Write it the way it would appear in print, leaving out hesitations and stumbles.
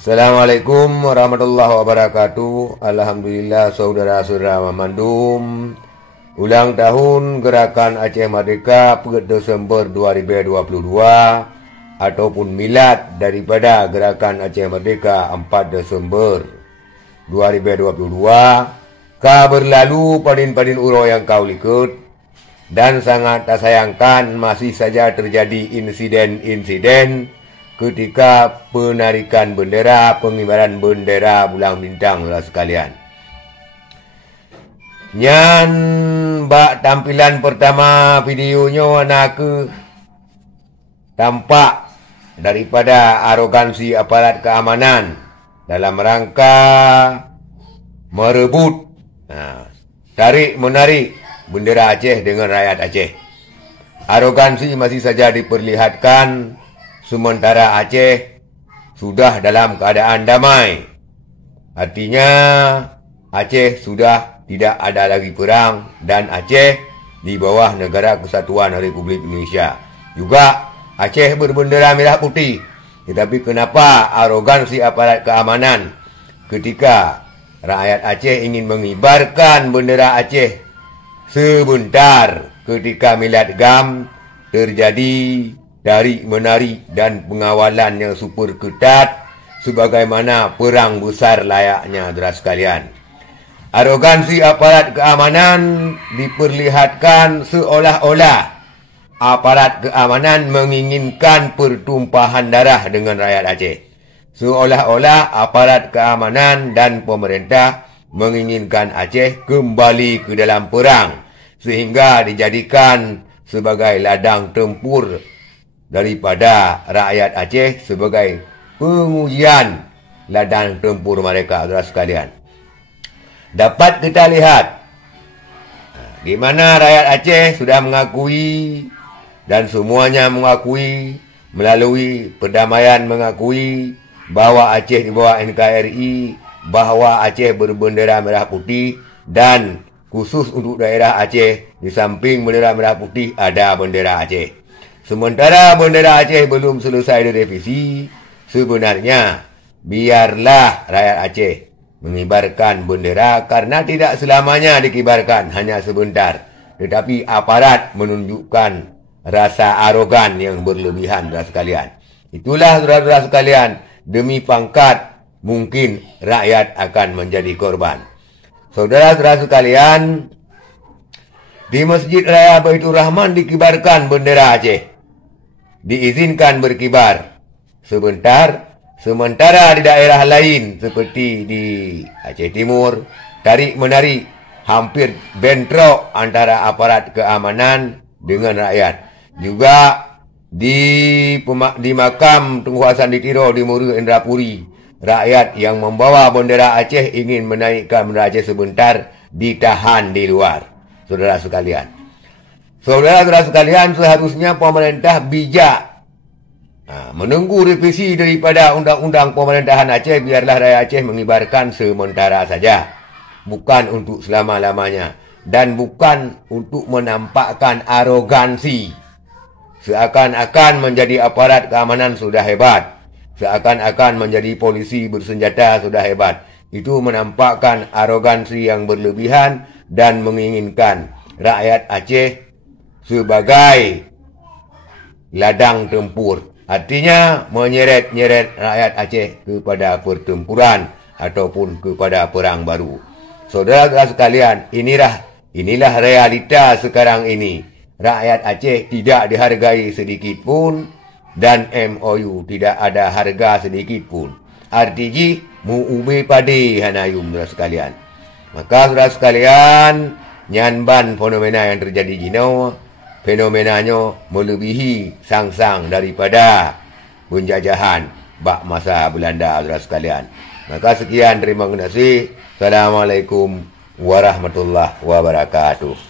Assalamualaikum warahmatullahi wabarakatuh. Alhamdulillah saudara-saudara memandum ulang tahun Gerakan Aceh Merdeka 4 Desember 2022 ataupun milad daripada Gerakan Aceh Merdeka 4 Desember 2022. Ka berlalu padin-padin uro yang kau likut, dan sangat tak sayangkan masih saja terjadi insiden-insiden ketika penarikan bendera, pengibaran bendera bulan bintang lah sekalian. Nyan bak tampilan pertama videonya nak tampak daripada arogansi aparat keamanan dalam rangka merebut tarik menarik bendera Aceh dengan rakyat Aceh. Arogansi masih saja diperlihatkan sementara Aceh sudah dalam keadaan damai. Artinya Aceh sudah tidak ada lagi perang dan Aceh di bawah Negara Kesatuan Republik Indonesia. Juga Aceh berbendera merah putih. Tetapi kenapa arogansi aparat keamanan ketika rakyat Aceh ingin mengibarkan bendera Aceh sebentar ketika milad GAM terjadi tarik menarik dan pengawalan yang super ketat sebagaimana perang besar layaknya, saudara sekalian. Arogansi aparat keamanan diperlihatkan seolah-olah aparat keamanan menginginkan pertumpahan darah dengan rakyat Aceh. Seolah-olah aparat keamanan dan pemerintah menginginkan Aceh kembali ke dalam perang sehingga dijadikan sebagai ladang tempur daripada rakyat Aceh sebagai pengujian ladang tempur mereka, saudara sekalian. Dapat kita lihat di mana rakyat Aceh sudah mengakui dan semuanya mengakui melalui perdamaian mengakui bahawa Aceh di bawah NKRI, bahawa Aceh berbendera merah putih, dan khusus untuk daerah Aceh di samping bendera merah putih ada bendera Aceh. Sementara bendera Aceh belum selesai direvisi, sebenarnya biarlah rakyat Aceh mengibarkan bendera karena tidak selamanya dikibarkan, hanya sebentar. Tetapi aparat menunjukkan rasa arogan yang berlebihan, saudara sekalian. Itulah, saudara-saudara sekalian, demi pangkat mungkin rakyat akan menjadi korban. Saudara-saudara sekalian, di Masjid Raya Baitur Rahman dikibarkan bendera Aceh. Diizinkan berkibar sebentar, sementara di daerah lain seperti di Aceh Timur tarik menarik hampir bentrok antara aparat keamanan dengan rakyat. Juga di makam Tunku Hasan Ditiro di Muru Indrapuri, rakyat yang membawa bendera Aceh ingin menaikkan bendera Aceh sebentar ditahan di luar, saudara sekalian. Saudara-saudara sekalian, seharusnya pemerintah bijak menunggu revisi daripada undang-undang pemerintahan Aceh. Biarlah rakyat Aceh mengibarkan sementara saja, bukan untuk selama-lamanya, dan bukan untuk menampakkan arogansi seakan-akan menjadi aparat keamanan sudah hebat, seakan-akan menjadi polisi bersenjata sudah hebat. Itu menampakkan arogansi yang berlebihan dan menginginkan rakyat Aceh sebagai ladang tempur. Artinya menyeret-nyeret rakyat Aceh kepada pertempuran ataupun kepada perang baru. Saudara-saudara sekalian, inilah realita sekarang ini. Rakyat Aceh tidak dihargai sedikit pun dan MOU tidak ada harga sedikit pun. RTG mu ube pade hanayum, saudara sekalian. Maka saudara sekalian, nyanban fenomena yang terjadi gino, fenomenanya melebihi sang-sang daripada penjajahan bak masa Belanda, saudara sekalian. Maka sekian, terima kasih. Assalamualaikum warahmatullahi wabarakatuh.